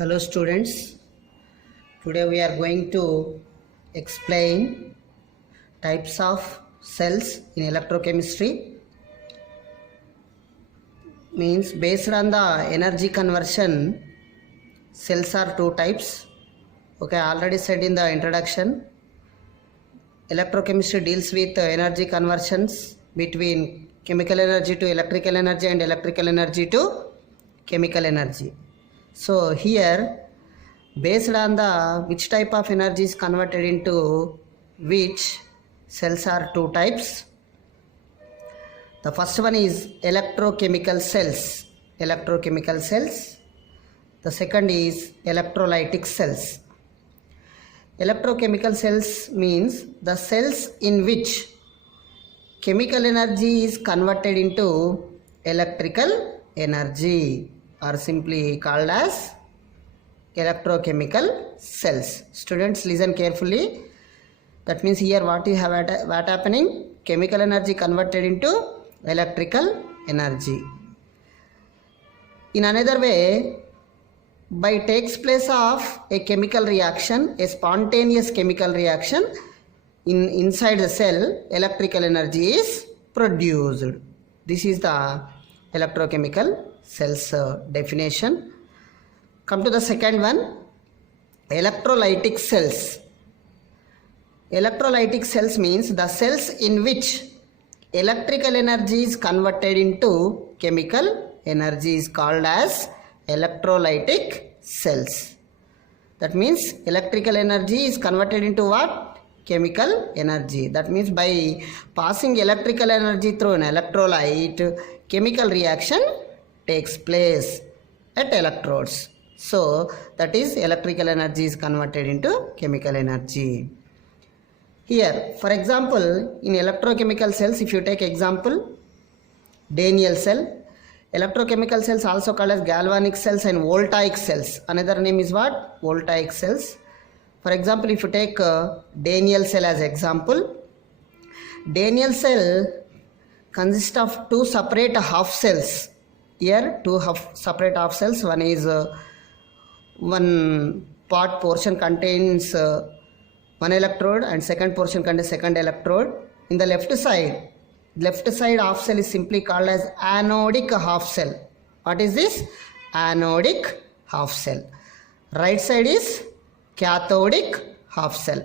Hello students, today we are going to explain types of cells in electrochemistry. Means based on the energy conversion, cells are two types. Okay, I already said in the introduction, electrochemistry deals with energy conversions between chemical energy to electrical energy and electrical energy to chemical energy. So here, based on the which type of energy is converted into which, cells are two types. The first one is electrochemical cells. Electrochemical cells. The second is electrolytic cells. Electrochemical cells means the cells in which chemical energy is converted into electrical energy, are simply called as electrochemical cells. Students, listen carefully. That means here what happening? Chemical energy converted into electrical energy. In another way, by takes place of a chemical reaction, a spontaneous chemical reaction, inside the cell, electrical energy is produced. This is the electrochemical cells definition. Come to the second one, electrolytic cells. Electrolytic cells means the cells in which electrical energy is converted into chemical energy is called as electrolytic cells. That means electrical energy is converted into what? Chemical energy. That means by passing electrical energy through an electrolyte, chemical reaction takes place at electrodes. So that is electrical energy is converted into chemical energy. Here, for example, in electrochemical cells, if you take example, Daniell cell, electrochemical cells also called as galvanic cells and voltaic cells. Another name is what? Voltaic cells. For example, if you take Daniell cell as example, Daniell cell consists of two separate half cells. Here, two separate half cells. One is one portion contains one electrode and second portion contains second electrode. In the left side half cell is simply called as anodic half cell. What is this? Anodic half cell. Right side is cathodic half cell.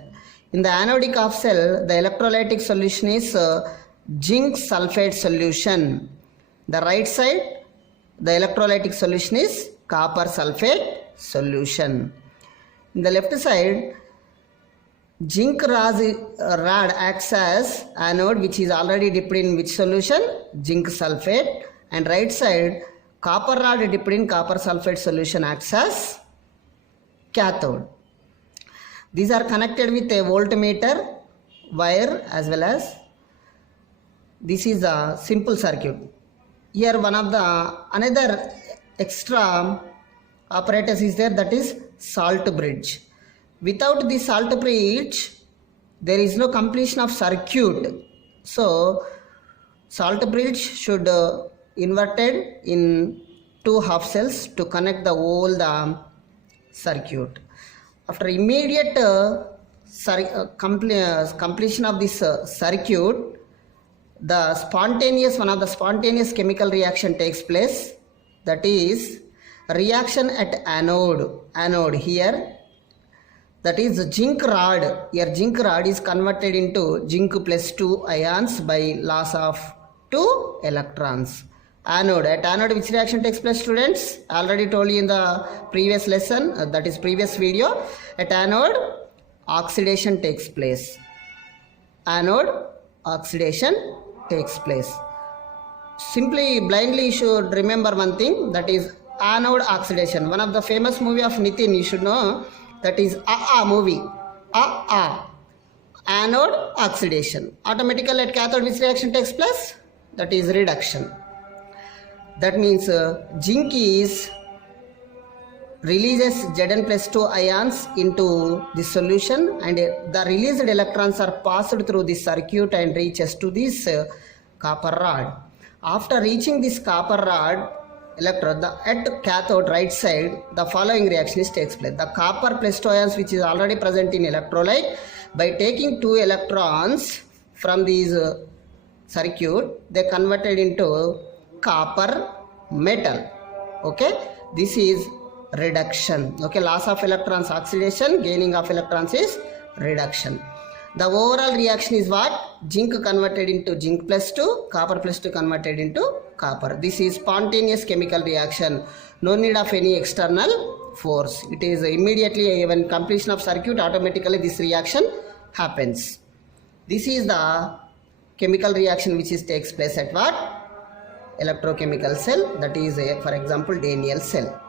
In the anodic half cell, the electrolytic solution is zinc sulfate solution. The right side, the electrolytic solution is copper sulfate solution. In the left side, zinc rod acts as anode, which is already dipped in which solution? Zinc sulfate. And right side, copper rod dipped in copper sulfate solution acts as cathode. These are connected with a voltmeter wire as well as this is a simple circuit. Here one of the another extra apparatus is there, that is salt bridge. Without the salt bridge, there is no completion of circuit. So salt bridge should inverted in two half cells to connect the whole circuit. After immediate completion of this circuit, one of the spontaneous chemical reaction takes place, that is reaction at anode here, that is zinc rod. Here zinc rod is converted into zinc plus 2 ions by loss of 2 electrons. Anode, at anode which reaction takes place, students? I already told you in the previous lesson, that is previous video. At anode, oxidation takes place. Anode, oxidation takes place. Simply blindly you should remember one thing, that is anode oxidation. One of the famous movie of Nitin, you should know, that is movie. Anode oxidation. Automatically at cathode which reaction takes place? That is reduction. That means zinc is releases Zn plus 2 ions into the solution, and the released electrons are passed through the circuit and reaches to this copper rod. After reaching this copper rod, electrode, at cathode right side, the following reaction is takes place. The copper plus 2 ions which is already present in electrolyte, by taking 2 electrons from these circuit, they converted into copper metal. Okay, this is reduction. Okay, loss of electrons oxidation, gaining of electrons is reduction. The overall reaction is what? Zinc converted into zinc plus 2, copper plus 2 converted into copper. This is spontaneous chemical reaction. No need of any external force. It is immediately, when completion of circuit, automatically this reaction happens. This is the chemical reaction which is takes place at what? Electrochemical cell, that is for example Daniell cell.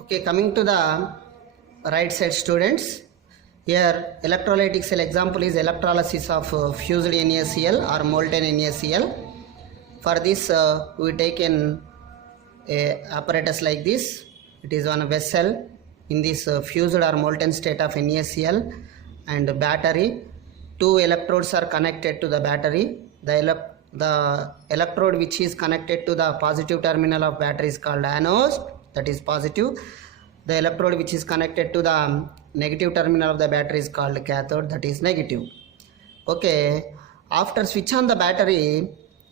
Okay, coming to the right side students, here electrolytic cell example is electrolysis of fused NaCl or molten NaCl. For this we take an apparatus like this. It is on a vessel. In this fused or molten state of NaCl and battery, 2 electrodes are connected to the battery. The electrode which is connected to the positive terminal of battery is called anode, that is positive. The electrode which is connected to the negative terminal of the battery is called cathode, that is negative. Okay, after switch on the battery,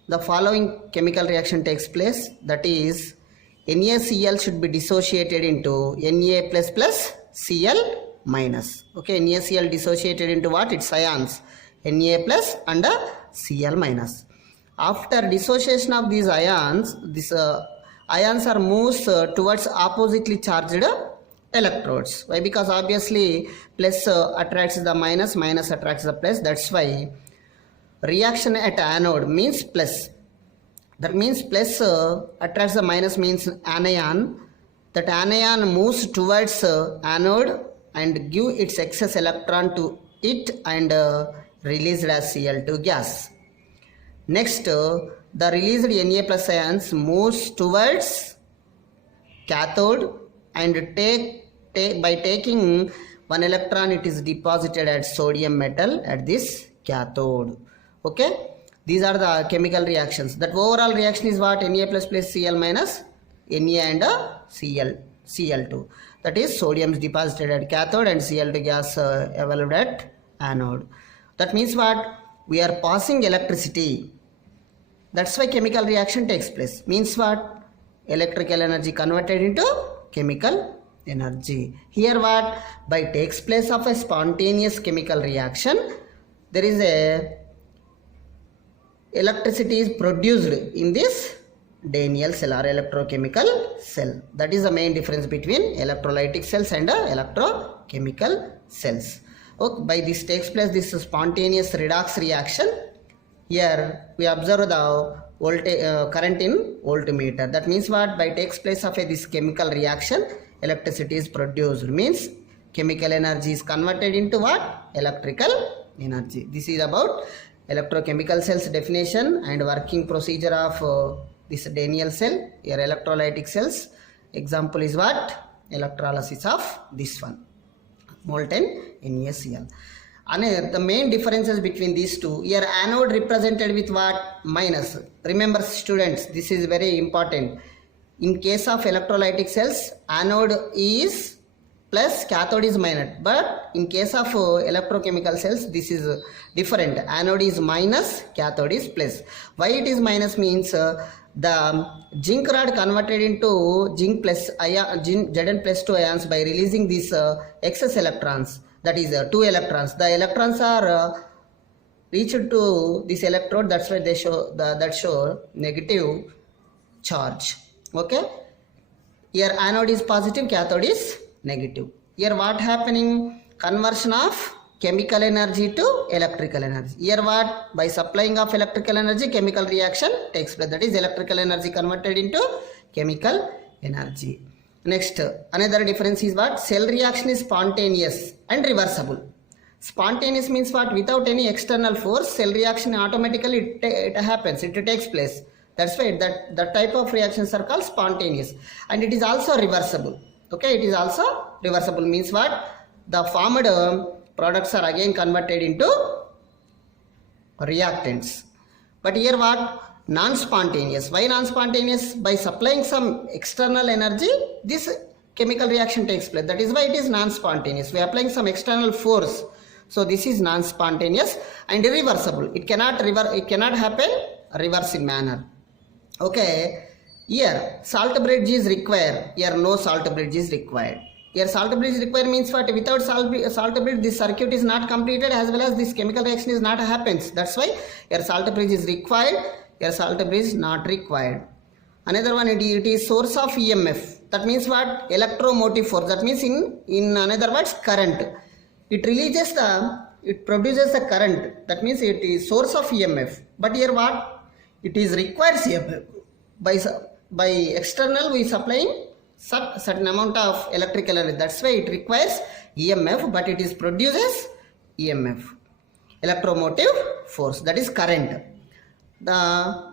the following chemical reaction takes place, that is NaCl should be dissociated into Na plus plus Cl minus. Okay, NaCl dissociated into what? Its ions, Na plus and Cl minus. After dissociation of these ions, ions are moves towards oppositely charged electrodes. Why? Because obviously plus attracts the minus, minus attracts the plus. That's why reaction at anode means plus. That means plus attracts the minus means anion. That anion moves towards anode and give its excess electron to it and released as Cl2 gas. Next, the released Na plus ions moves towards cathode and by taking 1 electron, it is deposited at sodium metal at this cathode. Okay, these are the chemical reactions. That overall reaction is what? Na plus plus Cl minus Na and Cl2. That is sodium is deposited at cathode and Cl2 gas evolved at anode. That means what? We are passing electricity. That's why chemical reaction takes place. Means what? Electrical energy converted into chemical energy. Here what? By takes place of a spontaneous chemical reaction, there is a electricity is produced in this Daniell cell or electrochemical cell. That is the main difference between electrolytic cells and electrochemical cells. Okay, by this takes place this spontaneous redox reaction. Here we observe the voltage current in voltmeter. That means what? By takes place of this chemical reaction, electricity is produced. Means chemical energy is converted into what? Electrical energy. This is about electrochemical cells definition and working procedure of this Daniell cell. Here electrolytic cells example is what? Electrolysis of this one, molten NaCl. And the main differences between these two, here anode represented with what? Minus. Remember students, this is very important. In case of electrolytic cells, anode is plus, cathode is minus. But in case of electrochemical cells, this is different. Anode is minus, cathode is plus. Why it is minus means the zinc rod converted into zinc plus Zn plus 2 ions by releasing these excess electrons. That is 2 electrons. The electrons are reached to this electrode. That's why they show that show negative charge. Okay. Here anode is positive, cathode is negative. Here what happening? Conversion of chemical energy to electrical energy. Here what? By supplying of electrical energy, chemical reaction takes place. That is electrical energy converted into chemical energy. Next, another difference is what? Cell reaction is spontaneous and reversible. Spontaneous means what? Without any external force, cell reaction automatically it happens, it takes place. That's why that type of reactions are called spontaneous. And it is also reversible. Okay, it is also reversible means what? The formed products are again converted into reactants. But here what? Non-spontaneous. Why non-spontaneous? By supplying some external energy, this chemical reaction takes place. That is why it is non-spontaneous. We are applying some external force. So this is non-spontaneous and irreversible. It cannot happen reverse in manner. Okay. Here salt bridge is required. Here no salt bridge is required. Here salt bridge is required means what? Without salt bridge, this circuit is not completed, as well as this chemical reaction is not happens. That's why here salt bridge is required. Here salt bridge is not required. Another one, it is source of EMF. That means what? Electromotive force. That means in another words, current. It produces the current. That means it is source of EMF. But here what? It is requires EMF. By external we supplying certain amount of electrical energy. That's why it requires EMF, but it is produces EMF, electromotive force, that is current. The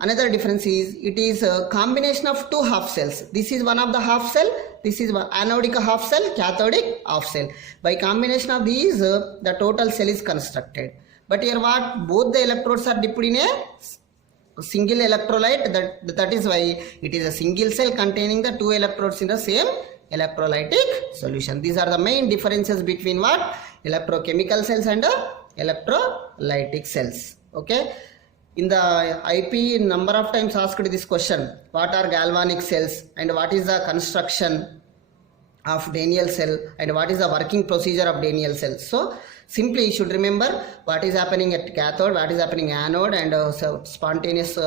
another difference is it is a combination of two half cells. This is one of the half cell. This is anodic half cell, cathodic half cell. By combination of these, the total cell is constructed. But here what? Both the electrodes are dipped in a single electrolyte. That is why it is a single cell containing the two electrodes in the same electrolytic solution. These are the main differences between what? Electrochemical cells and electrolytic cells. Okay. In the IP, number of times asked this question: what are galvanic cells and what is the construction of Daniell cell and what is the working procedure of Daniell cell? So simply you should remember what is happening at cathode, what is happening anode, and spontaneous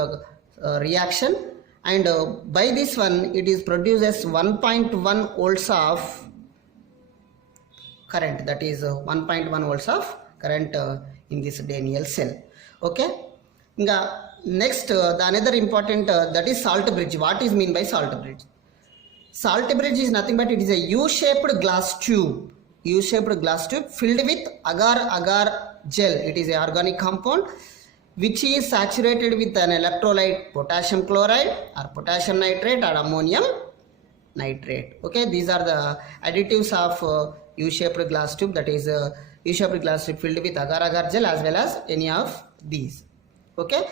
reaction. And by this one, it is produces 1.1 volts of current. That is 1.1 volts of current in this Daniell cell. Okay. Next, the another important that is salt bridge. What is mean by salt bridge? Salt bridge is nothing but it is a U-shaped glass tube. U-shaped glass tube filled with agar-agar gel. It is an organic compound which is saturated with an electrolyte potassium chloride or potassium nitrate or ammonium nitrate. Okay, these are the additives of U-shaped glass tube. That is U-shaped glass tube filled with agar-agar gel as well as any of these. Okay,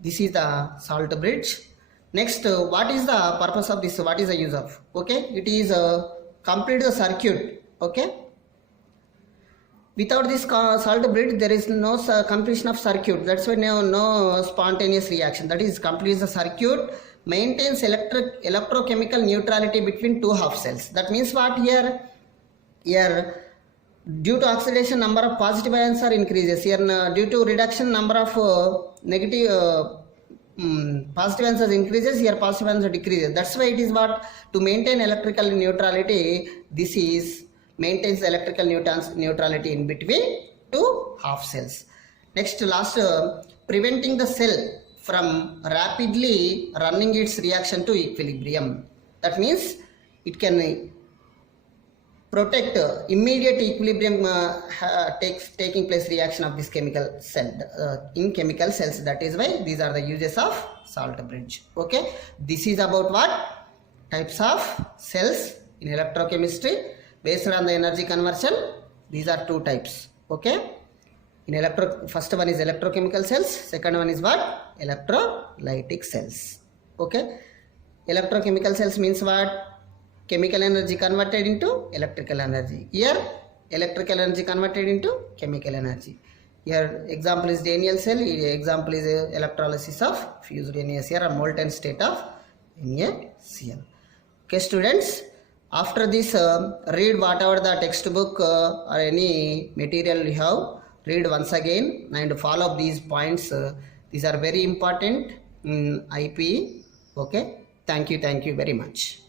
this is the salt bridge. Next, what is the purpose of this? What is the use of? Okay, it is complete the circuit. Okay, without this salt bridge, there is no completion of circuit. That's why no spontaneous reaction. That is completes the circuit, maintains electrochemical neutrality between two half cells. That means what? Here due to oxidation, number of positive ions are increases. Here due to reduction, number of negative positive ions increases. Here positive ions decreases. That's why it is what? To maintain electrical neutrality, this is maintains electrical neutrality in between two half cells. Next, last, preventing the cell from rapidly running its reaction to equilibrium. That means it can protect immediate equilibrium taking place reaction of this chemical cell in chemical cells. That is why these are the uses of salt bridge. Okay, this is about what? Types of cells in electrochemistry based on the energy conversion. These are two types. Okay, in first one is electrochemical cells, second one is what? Electrolytic cells. Okay, electrochemical cells means what? Chemical energy converted into electrical energy. Here electrical energy converted into chemical energy. Here example is Daniell cell. Example is electrolysis of fused NaCl or molten state of NaCl. Okay students, after this read whatever the textbook or any material you have, read once again and follow up these points. These are very important in IP. Okay, thank you very much.